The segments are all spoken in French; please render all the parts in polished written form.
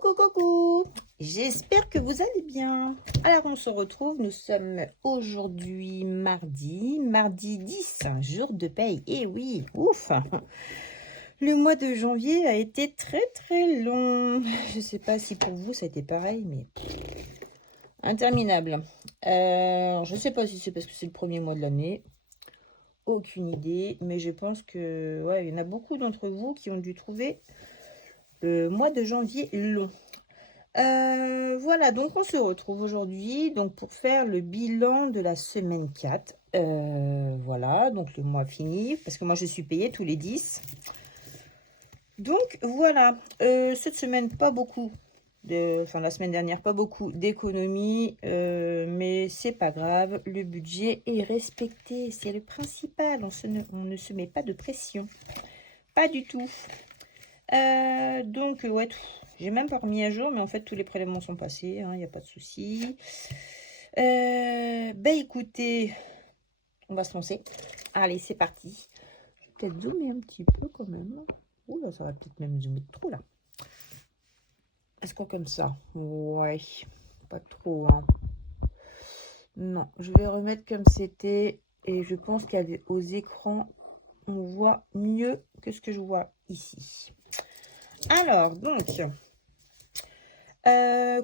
Coucou, coucou. J'espère que vous allez bien. Alors, on se retrouve. Nous sommes aujourd'hui mardi 10, jour de paye. Et oui, ouf. Le mois de janvier a été très long. Je ne sais pas si pour vous ça a été pareil, mais interminable. Je ne sais pas si c'est parce que c'est le premier mois de l'année. Aucune idée, mais je pense que ouais, il y en a beaucoup d'entre vous qui ont dû trouver le mois de janvier long. Voilà, donc on se retrouve aujourd'hui donc pour faire le bilan de la semaine 4. Voilà, donc le mois fini, parce que moi je suis payée tous les 10. Donc voilà, cette semaine pas beaucoup, la semaine dernière pas beaucoup d'économies, mais c'est pas grave, le budget est respecté, c'est le principal, on ne se met pas de pression, pas du tout. Donc ouais, j'ai même pas remis à jour, mais en fait tous les prélèvements sont passés, il n'y a pas de souci. Écoutez, on va se lancer. Allez, c'est parti. Je vais peut-être zoomer un petit peu quand même. Ouh là, ça va peut-être même zoomer trop là. Est-ce qu'on comme ça? Ouais, pas trop, hein. Non, je vais remettre comme c'était. Et je pense qu'aux écrans, on voit mieux que ce que je vois ici. Alors, donc,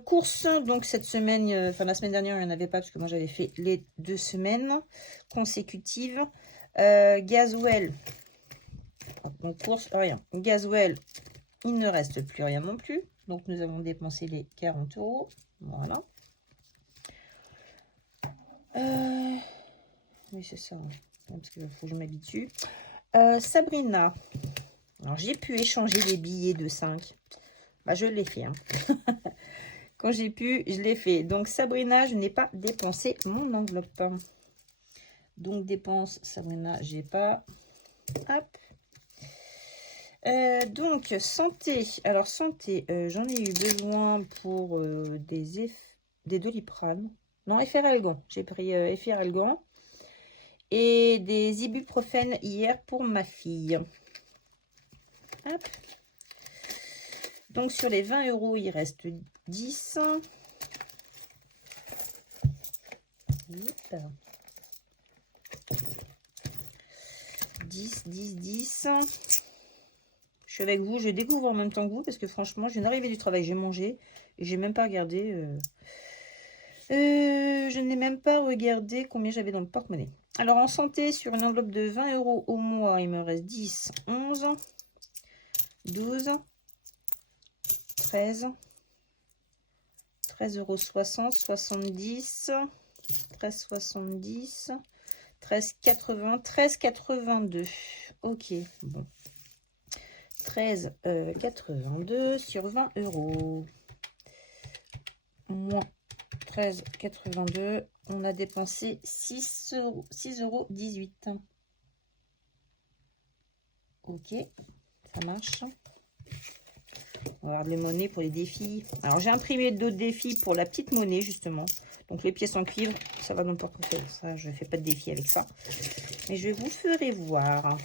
course, donc cette semaine, la semaine dernière, il n'y en avait pas parce que moi j'avais fait les 2 semaines consécutives. Gasoil, en course, rien. Gasoil, il ne reste plus rien non plus. Donc nous avons dépensé les 40 €. Voilà. Oui, c'est ça, oui. Parce qu'il faut que je m'habitue. Sabrina, alors j'ai pu échanger les billets de 5. Bah, je l'ai fait, hein. Quand j'ai pu, je l'ai fait. Donc, Sabrina, je n'ai pas dépensé mon enveloppe. Donc, dépense, Sabrina, j'ai pas. Hop. Donc, santé. Alors, santé, j'en ai eu besoin pour des Doliprane. Non, Efferalgan. J'ai pris Efferalgan. Et des ibuprofènes hier pour ma fille. Hop. Donc, sur les 20 €, il reste 10. Yep. 10. Je suis avec vous, je découvre en même temps que vous parce que franchement, je viens d'arriver du travail, j'ai mangé et j'ai même pas regardé. Je n'ai même pas regardé combien j'avais dans le porte-monnaie. Alors en santé, sur une enveloppe de 20 € au mois, il me reste 10, 11, 12, 13, 13,60 €, 70, 13,70, 13,80, 13,82. Ok, bon. 13,82 sur 20 €. Moins 13,82. On a dépensé 6,18 €. Ok, ça marche. On va avoir les monnaies pour les défis. Alors, j'ai imprimé d'autres défis pour la petite monnaie, justement. Donc, les pièces en cuivre, ça va n'importe quoi. Ça, je ne fais pas de défi avec ça. Mais je vous ferai voir.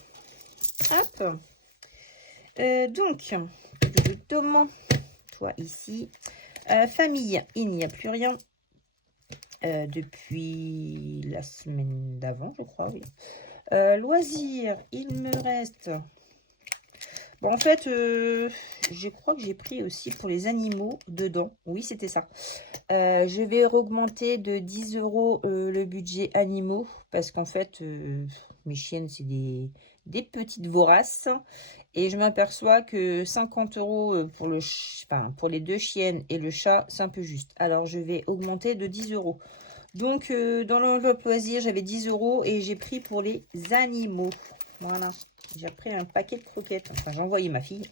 Hop. Donc, Thomas, toi ici. Famille, il n'y a plus rien. Depuis la semaine d'avant, je crois, oui. Loisirs, il me reste... Bon, en fait, je crois que j'ai pris aussi pour les animaux dedans. Oui, c'était ça. Je vais augmenter de 10 € le budget animaux parce qu'en fait, mes chiennes, c'est des petites voraces. Et je m'aperçois que 50 € pour les 2 chiennes et le chat, c'est un peu juste. Alors, je vais augmenter de 10 €. Donc, dans l'enveloppe loisir, j'avais 10 € et j'ai pris pour les animaux. Voilà. J'ai pris un paquet de croquettes. Enfin, j'ai envoyé ma fille.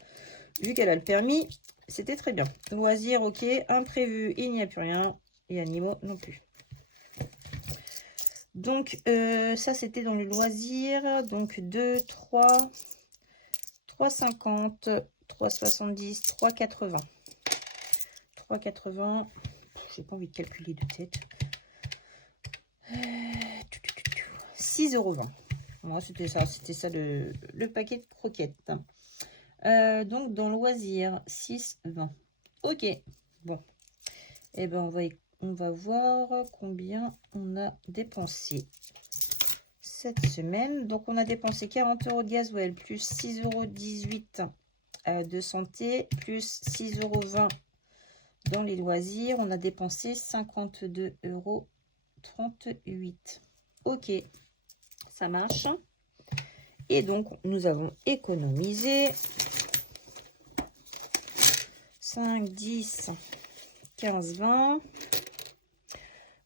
Vu qu'elle a le permis, c'était très bien. Loisir, ok. Imprévu, il n'y a plus rien. Et animaux non plus. Donc, ça, c'était dans le loisir. Donc, 2, 3, 3,50, 3,70, 3,80. 3,80. J'ai pas envie de calculer de tête. 6,20 €. Moi, c'était ça le paquet de croquettes. Donc, dans loisir, 6,20. Ok, bon. Eh ben, on va voir combien on a dépensé cette semaine. Donc, on a dépensé 40 € de gasoil, plus 6,18 € de santé, plus 6,20 € dans les loisirs. On a dépensé 52,38 €. Ok, ça marche. Et donc, nous avons économisé 5, 10, 15, 20,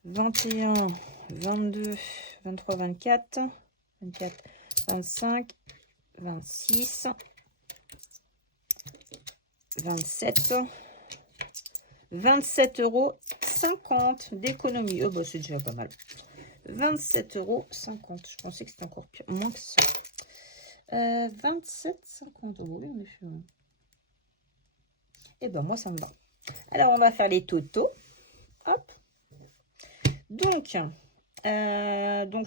21, 22, 23, 24, 24, 25, 26, 27, 27,50 € d'économie. Oh, bah, c'est déjà pas mal. 27,50 €. Je pensais que c'était encore moins que ça. 27,50 €. Oui, en effet. Et ben, moi, ça me va. Alors, on va faire les totaux. Hop. Donc,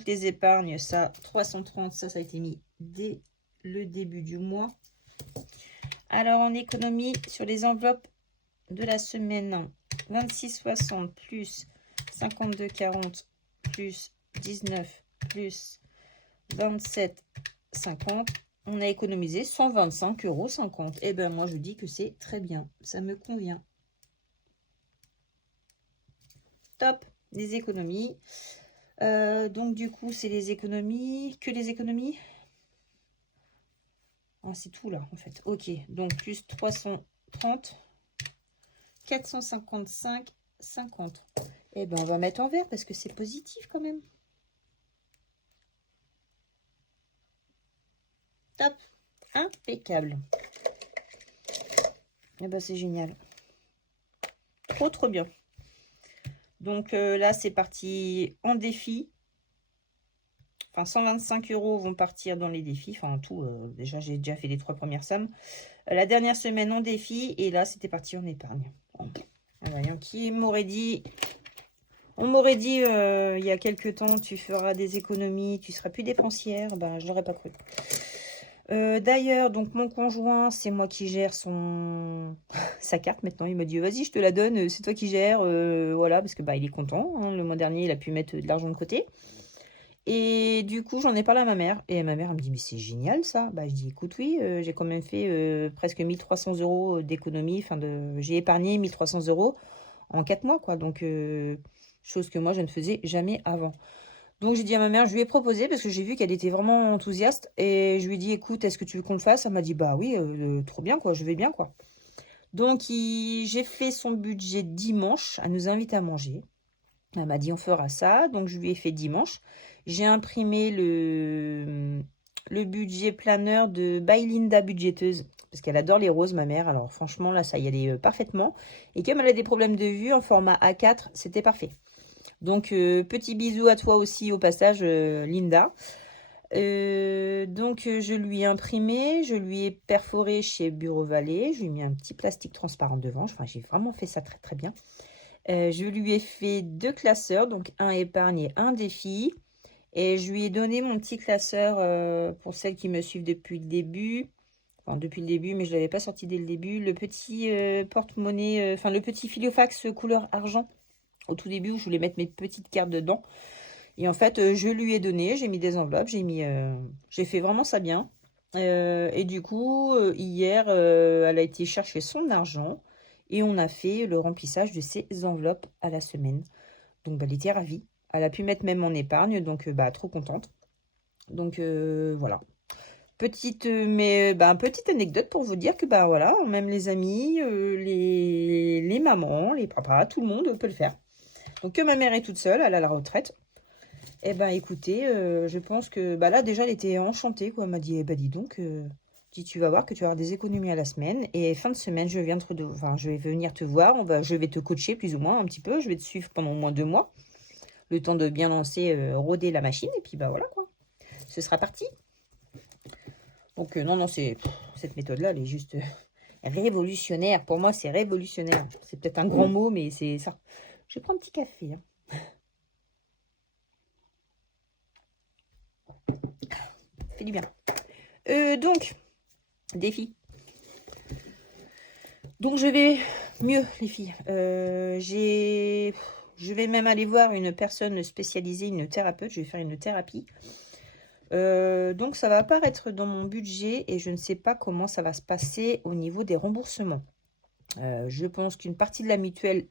les épargnes, ça, 330, ça a été mis dès le début du mois. Alors, en économie, sur les enveloppes de la semaine, 26,60 plus 52,40 plus 19 plus 27,50. On a économisé 125,50 €. Et ben, moi, je dis que c'est très bien. Ça me convient. Top, les économies. Donc, du coup, c'est les économies. Que les économies? Ah, c'est tout là, en fait. Ok, donc plus 330, 455, 50. Eh ben, on va mettre en vert parce que c'est positif quand même. Top, impeccable. Eh ben, c'est génial. Trop, trop bien. Donc là, c'est parti en défi. Enfin, 125 € vont partir dans les défis. Enfin, en tout, déjà, j'ai déjà fait les 3 premières sommes. La dernière semaine en défi. Et là, c'était parti en épargne. Voyons, qui m'aurait dit... On m'aurait dit il y a quelques temps, tu feras des économies, tu seras plus dépensière. Ben, je l'aurais pas cru. D'ailleurs, donc mon conjoint, c'est moi qui gère sa carte maintenant. Il m'a dit, vas-y, je te la donne, c'est toi qui gères. Voilà, parce que bah, il est content. Hein. Le mois dernier, il a pu mettre de l'argent de côté. Et du coup, j'en ai parlé à ma mère. Et ma mère, elle me dit, mais c'est génial ça. Bah, je dis, écoute, oui, j'ai quand même fait presque 1300 € d'économie. Enfin, j'ai épargné 1300 € en 4 mois, quoi. Donc, chose que moi, je ne faisais jamais avant. Donc, j'ai dit à ma mère, je lui ai proposé parce que j'ai vu qu'elle était vraiment enthousiaste. Et je lui ai dit, écoute, est-ce que tu veux qu'on le fasse? Elle m'a dit, bah oui, trop bien, quoi, je vais bien, quoi. Donc, j'ai fait son budget dimanche. Elle nous invite à manger. Elle m'a dit, on fera ça. Donc, je lui ai fait dimanche. J'ai imprimé le budget planeur de By Linda Budgéteuse. Parce qu'elle adore les roses, ma mère. Alors, franchement, là, ça y allait parfaitement. Et comme elle a des problèmes de vue, en format A4, c'était parfait. Donc, petit bisou à toi aussi au passage, Linda. Donc, je lui ai imprimé, je lui ai perforé chez Bureau Vallée. Je lui ai mis un petit plastique transparent devant. Enfin, j'ai vraiment fait ça très, très bien. Je lui ai fait 2 classeurs, donc un épargne et un défi. Et je lui ai donné mon petit classeur pour celles qui me suivent depuis le début. Enfin, depuis le début, mais je ne l'avais pas sorti dès le début. Le petit porte-monnaie, enfin le petit Filiofax couleur argent. Au tout début, où je voulais mettre mes petites cartes dedans. Et en fait, je lui ai donné, j'ai mis des enveloppes, j'ai fait vraiment ça bien. Et du coup, hier, elle a été chercher son argent et on a fait le remplissage de ses enveloppes à la semaine. Donc, bah, elle était ravie. Elle a pu mettre même en épargne, donc bah, trop contente. Donc, voilà. Petite anecdote pour vous dire que bah voilà, même les amis, les mamans, les papas, tout le monde peut le faire. Donc que ma mère est toute seule, elle a la retraite. Eh ben écoutez, je pense que bah là déjà elle était enchantée quoi. Elle m'a dit, eh ben dis donc, tu vas voir que tu vas avoir des économies à la semaine et fin de semaine je vais venir te voir, je vais te coacher plus ou moins un petit peu, je vais te suivre pendant au moins 2 mois, le temps de bien lancer, roder la machine et puis bah voilà quoi, ce sera parti. Donc non, cette méthode-là, elle est juste révolutionnaire. Pour moi, c'est révolutionnaire. C'est peut-être un grand mot, mais c'est ça. Je vais prendre un petit café. Hein. Fait du bien. Donc, défi. Donc, je vais mieux, les filles. Je vais même aller voir une personne spécialisée, une thérapeute. Je vais faire une thérapie. Donc, ça va apparaître dans mon budget et je ne sais pas comment ça va se passer au niveau des remboursements. Je pense qu'une partie de la mutuelle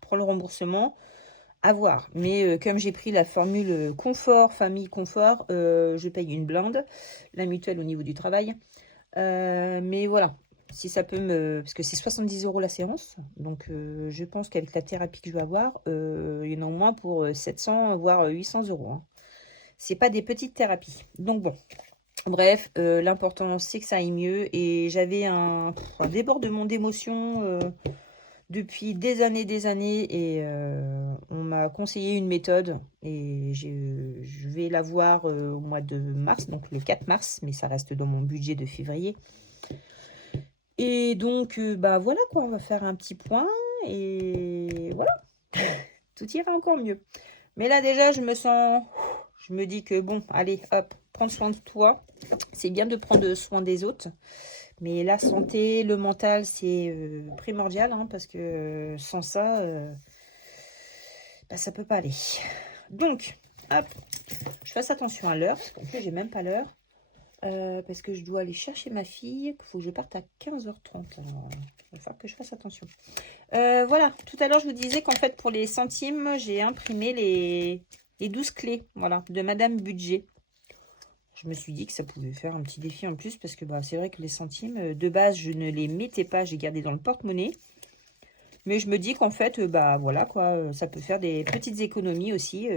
prend le remboursement. À voir. Mais comme j'ai pris la formule confort, famille confort, je paye une blinde. La mutuelle au niveau du travail. Mais voilà. Si ça peut me... Parce que c'est 70 € la séance. Donc, je pense qu'avec la thérapie que je vais avoir, il y en a au moins pour 700, voire 800 €. Hein. C'est pas des petites thérapies. Donc, bon. Bref, l'important, c'est que ça aille mieux. Et j'avais un débordement d'émotions depuis des années. Et on m'a conseillé une méthode. Et je vais la voir au mois de mars, donc le 4 mars. Mais ça reste dans mon budget de février. Et donc, bah voilà quoi, on va faire un petit point et voilà, tout ira encore mieux. Mais là déjà, je me dis que bon, allez, hop, prends soin de toi. C'est bien de prendre soin des autres, mais la santé, le mental, c'est primordial, hein, parce que sans ça, bah, ça peut pas aller. Donc, hop, je fasse attention à l'heure, parce qu'en plus, j'ai même pas l'heure. Parce que je dois aller chercher ma fille, il faut que je parte à 15h30. Alors, il va falloir que je fasse attention. Voilà, tout à l'heure, je vous disais qu'en fait, pour les centimes, j'ai imprimé les 12 clés, voilà, de Madame Budget. Je me suis dit que ça pouvait faire un petit défi en plus, parce que bah, c'est vrai que les centimes, de base, je ne les mettais pas, j'ai gardé dans le porte-monnaie. Mais je me dis qu'en fait, bah voilà, quoi, ça peut faire des petites économies aussi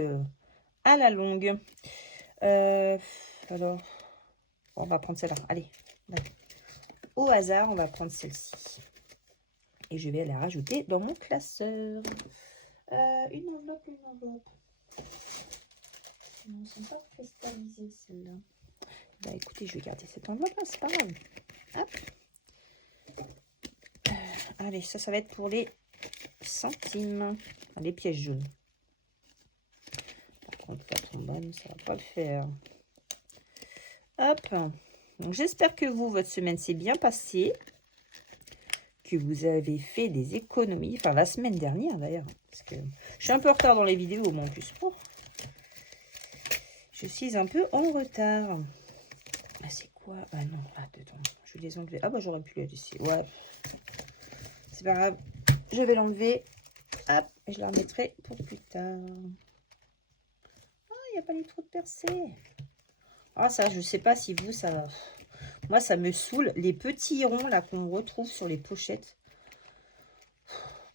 à la longue. Alors... On va prendre celle-là. Allez. Au hasard, on va prendre celle-ci. Et je vais la rajouter dans mon classeur. Une enveloppe. Non, elles ne sont pas cristallisées, celles-là. Bah écoutez, je vais garder cette enveloppe-là, c'est pas grave. Hop. Allez, ça va être pour les centimes. Les pièces jaunes. Par contre, la trombone, ça va pas le faire. Hop. Donc, j'espère que vous, votre semaine s'est bien passée. Que vous avez fait des économies. Enfin, la semaine dernière, d'ailleurs. Parce que je suis un peu en retard dans les vidéos, moi, en plus. Oh. Je suis un peu en retard. Ah, c'est quoi? Ah non, attends. Je vais les enlever. Ah, bah, j'aurais pu les laisser. Ouais. C'est pas grave. Je vais l'enlever. Hop. Et je la remettrai pour plus tard. Ah, il n'y a pas les trous de percée. Ah, ça, je sais pas si vous, ça... Moi, ça me saoule. Les petits ronds, là, qu'on retrouve sur les pochettes.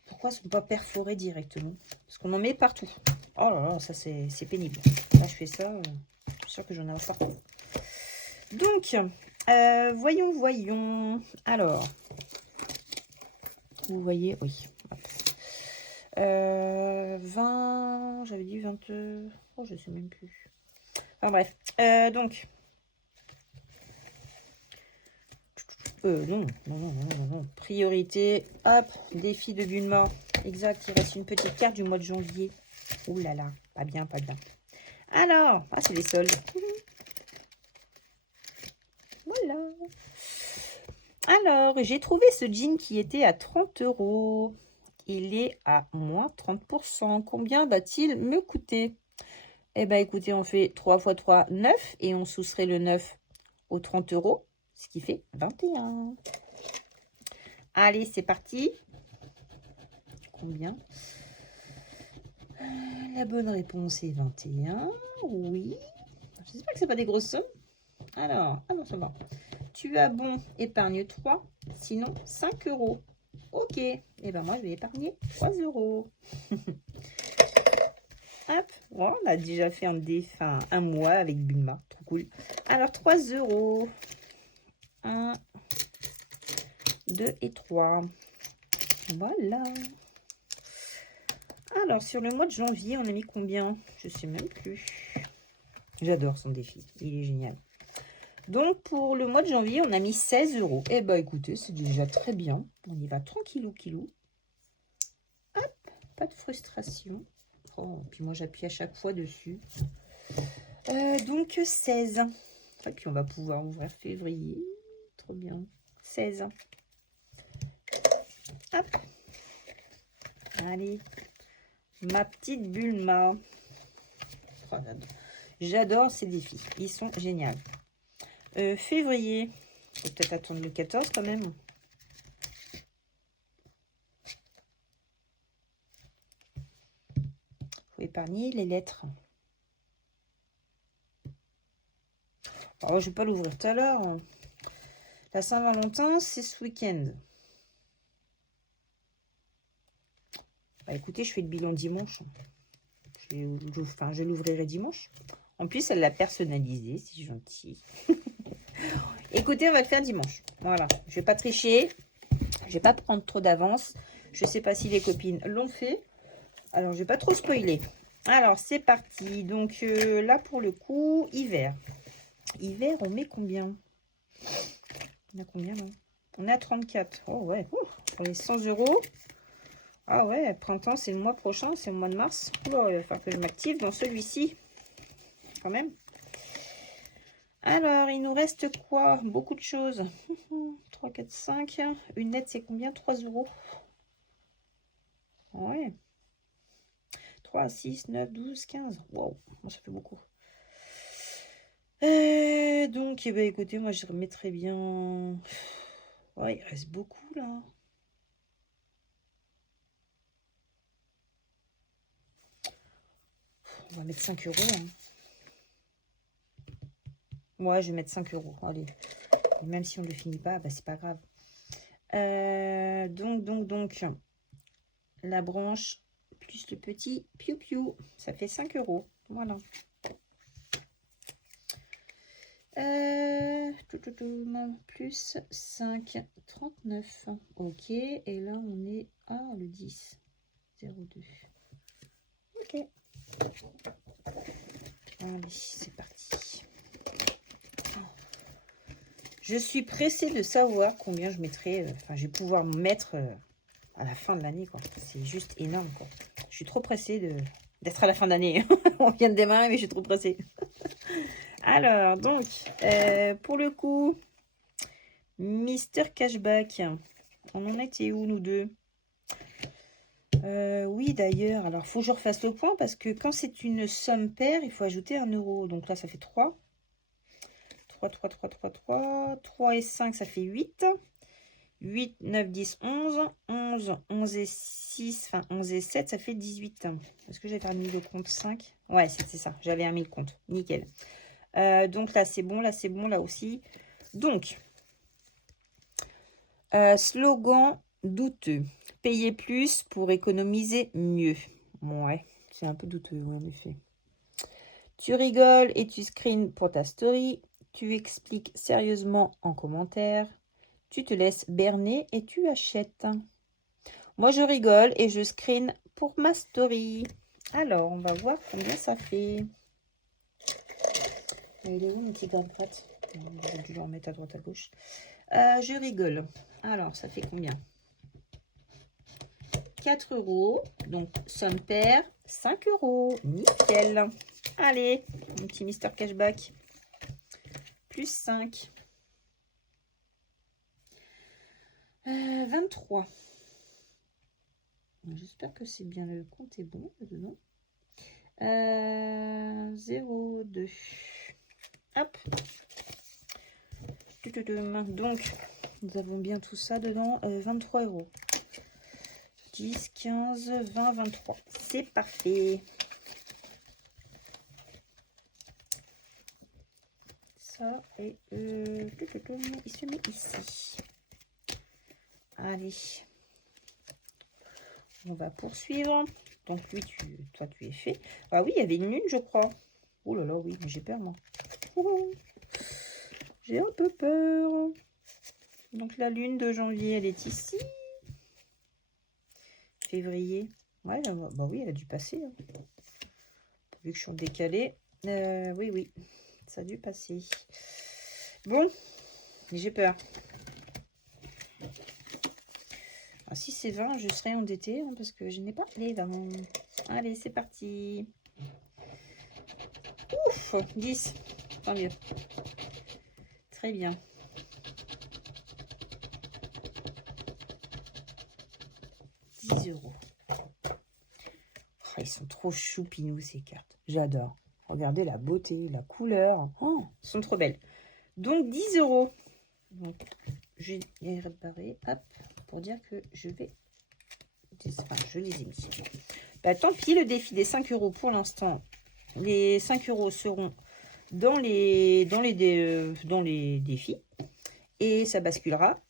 Pourquoi ils ne sont pas perforés directement? Parce qu'on en met partout. Oh là là, ça, c'est pénible. Là, je fais ça. Je suis sûre que j'en ai partout. Donc, voyons. Alors, vous voyez, oui. 20, j'avais dit 20... Oh, je sais même plus. Enfin, bref. Donc... Non. Priorité. Hop, défi de Bulma. Exact, il reste une petite carte du mois de janvier. Ouh là là, pas bien. Alors, ah, c'est les soldes. Voilà. Alors, j'ai trouvé ce jean qui était à 30 €. Il est à moins 30%. Combien va-t-il me coûter? Eh bien, écoutez, on fait 3 x 3, 9. Et on soustrait le 9 aux 30 €. Ce qui fait 21. Allez, c'est parti. Combien? La bonne réponse est 21. Oui. J'espère que c'est pas des grosses sommes. Alors, ah non, ça va. Tu as bon, épargne 3. Sinon, 5 €. Ok. Et ben moi, je vais épargner 3 €. Hop. Oh, on a déjà fait un mois avec Bulma. Trop cool. Alors, 3 €. 1, 2 et 3. Voilà. Alors, sur le mois de janvier, on a mis combien? Je sais même plus. J'adore son défi. Il est génial. Donc, pour le mois de janvier, on a mis 16 €. Eh ben, écoutez, c'est déjà très bien. On y va tranquillou. Hop, pas de frustration. Oh, puis moi, j'appuie à chaque fois dessus. Donc, 16. Et puis, on va pouvoir ouvrir février. Trop bien. 16. Hop. Allez. Ma petite Bulma. Oh, j'adore ces défis. Ils sont géniaux. Février. Faut peut-être attendre le 14 quand même. Faut épargner les lettres. Alors, je vais pas l'ouvrir tout à l'heure. La Saint-Valentin, c'est ce week-end. Bah, écoutez, je fais le bilan dimanche. Je l'ouvrirai dimanche. En plus, elle l'a personnalisé, c'est gentil. Écoutez, on va le faire dimanche. Voilà, je vais pas tricher. Je vais pas prendre trop d'avance. Je sais pas si les copines l'ont fait. Alors, je vais pas trop spoiler. Alors, c'est parti. Donc, là, pour le coup, hiver. Hiver, on met combien? On a combien, là? On est à 34. Oh, ouais. Pour les 100 €. Ah ouais, printemps, c'est le mois prochain, c'est le mois de mars. Oula, il va falloir que je m'active dans celui-ci. Quand même. Alors, il nous reste quoi? Beaucoup de choses. 3, 4, 5. Une nette, c'est combien? 3 €. Ouais. 3, 6, 9, 12, 15. Wow, ça fait beaucoup. Donc, eh ben, écoutez, moi, je remettrai bien... Ouais, il reste beaucoup, là. On va mettre 5 €. Hein. Ouais, je vais mettre 5 €. Allez. Et même si on ne le finit pas, bah, c'est pas grave. Donc, la branche plus le petit piou-piou, ça fait 5 €. Voilà. Plus 5, 39. Ok, et là on est à le 10, 0,2. Ok. Allez, c'est parti. Je suis pressée de savoir combien je mettrai, enfin je vais pouvoir mettre à la fin de l'année, quoi. C'est juste énorme, quoi. Je suis trop pressée d'être à la fin d'année. On vient de démarrer, mais je suis trop pressée. Alors, donc, pour le coup, Mister Cashback, on en était où, nous deux? Oui, d'ailleurs, alors, faut que je refasse le point, parce que quand c'est une somme paire, il faut ajouter 1 €. Donc là, ça fait 3. 3 et 5, ça fait 8. 8, 9, 10, 11. 11 et 6, enfin 11 et 7, ça fait 18. Est-ce que j'avais mis le compte 5? Ouais, c'est ça, j'avais mis le compte. Nickel. Donc là, c'est bon, là aussi. Donc, slogan douteux. Payer plus pour économiser mieux. Ouais, c'est un peu douteux, ouais, en effet. Tu rigoles et tu screens pour ta story. Tu expliques sérieusement en commentaire. Tu te laisses berner et tu achètes. Moi, je rigole et je screen pour ma story. Alors, on va voir combien ça fait. Il est où mon petit gratte? On va dû le remettre à droite à gauche. Je rigole. Alors, ça fait combien? 4 €. Donc, somme paire, 5 €. Nickel. Allez, mon petit Mister Cashback. Plus 5. 23. J'espère que c'est bien, le compte est bon dedans. 0,2. Hop. Donc, nous avons bien tout ça dedans. 23 €. 10, 15, 20, 23. C'est parfait. Ça et il se met ici. Allez. On va poursuivre. Donc lui, toi, tu es fait. Ah oui, il y avait une lune, je crois. Oh là là, oui, mais j'ai peur, moi. J'ai un peu peur. Donc la lune de janvier, elle est ici. Février. Ouais, bah oui, elle a dû passer. Hein. Vu que je suis en décalé. Oui, ça a dû passer. Bon, j'ai peur. Alors, si c'est 20, je serai endettée hein, parce que je n'ai pas les 20. Allez, c'est parti. Ouf, 10. Tant mieux. Très bien. 10 €. Oh, ils sont trop choupinous ces cartes. J'adore. Regardez la beauté, la couleur. Oh, elles sont trop belles. Donc 10 €. Donc je vais les réparer. Hop, pour dire que je vais... Enfin, je les ai mis. Bah, tant pis, le défi des 5 € pour l'instant. Les 5 € seront dans les défis. Et ça basculera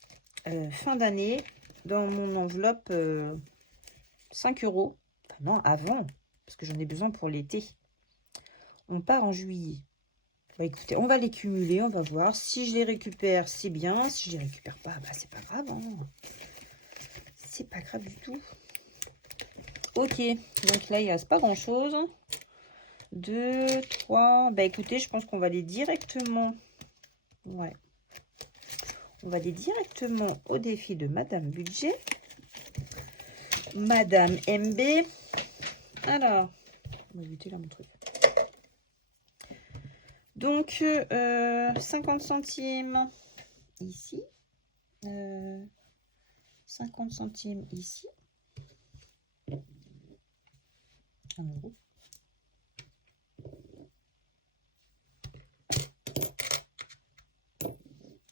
fin d'année dans mon enveloppe 5 €. Enfin, non, avant, parce que j'en ai besoin pour l'été. On part en juillet. Bah, écoutez, on va les cumuler, on va voir. Si je les récupère, c'est bien. Si je les récupère pas, bah, c'est pas grave. Hein. C'est pas grave du tout. Ok, donc là, il ne reste pas grand-chose. 2, 3. Bah écoutez, je pense qu'on va aller directement. Ouais. On va aller directement au défi de Madame Budget. Madame MB. Alors, on va éviter là mon truc. Donc, 50 centimes ici. 50 centimes ici. 1 €.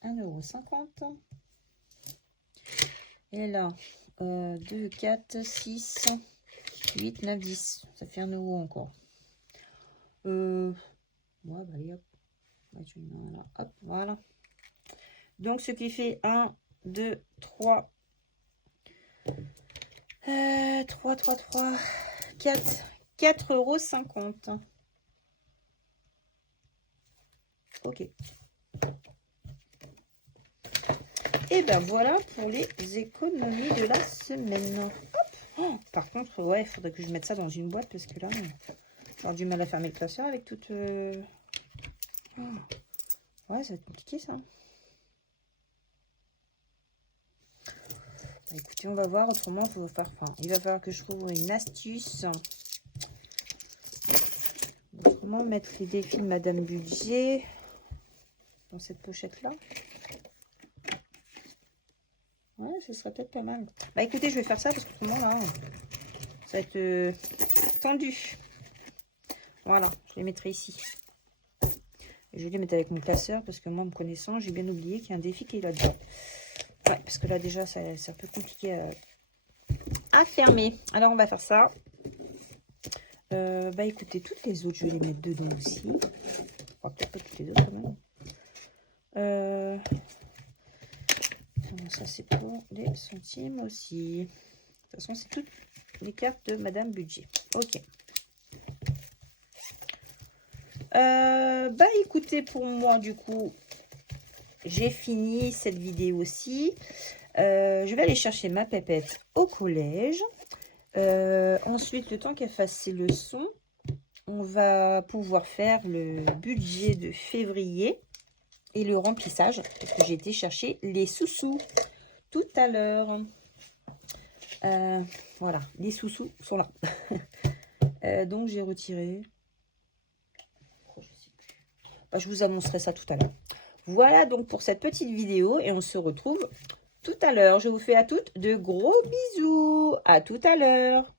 €1,50. Et là, 2, 4, 6, 8, 9, 10. Ça fait 1 € encore. Ouais, bah, allez, hop. Voilà, hop, voilà. Donc, ce qui fait 1, 2, 3. 3, 3, 3, 4. 4,50 €. Ok. Et ben voilà pour les économies de la semaine. Hop. Oh, par contre, ouais, il faudrait que je mette ça dans une boîte parce que là, j'aurai du mal à fermer le classeur avec toute... Oh. Ouais, ça va être compliqué ça. Bah, écoutez, on va voir. Autrement, il va falloir que je trouve une astuce. Autrement, mettre les défis de Madame Budget dans cette pochette-là. Ouais, ce serait peut-être pas mal. Bah écoutez, je vais faire ça parce qu'autrement, là, ça va être tendu. Voilà, je les mettrai ici. Et je vais les mettre avec mon classeur parce que moi, me connaissant, j'ai bien oublié qu'il y a un défi qui est là-dedans. Ouais, parce que là, déjà, c'est un peu compliqué à fermer. Alors, on va faire ça. Bah écoutez, toutes les autres, je vais les mettre dedans aussi. Enfin, peut-être pas toutes les autres quand même. Ça, c'est pour les centimes aussi. De toute façon, c'est toutes les cartes de Madame Budget. Ok. Bah écoutez, pour moi, du coup, j'ai fini cette vidéo aussi. Je vais aller chercher ma pépette au collège. Ensuite, le temps qu'elle fasse ses leçons, on va pouvoir faire le budget de février et le remplissage, parce que j'ai été chercher les sous-sous tout à l'heure. Voilà, les sous-sous sont là. Donc, j'ai retiré. Oh, je sais plus. Bah, je vous annoncerai ça tout à l'heure. Voilà donc pour cette petite vidéo et on se retrouve tout à l'heure. Je vous fais à toutes de gros bisous. À tout à l'heure.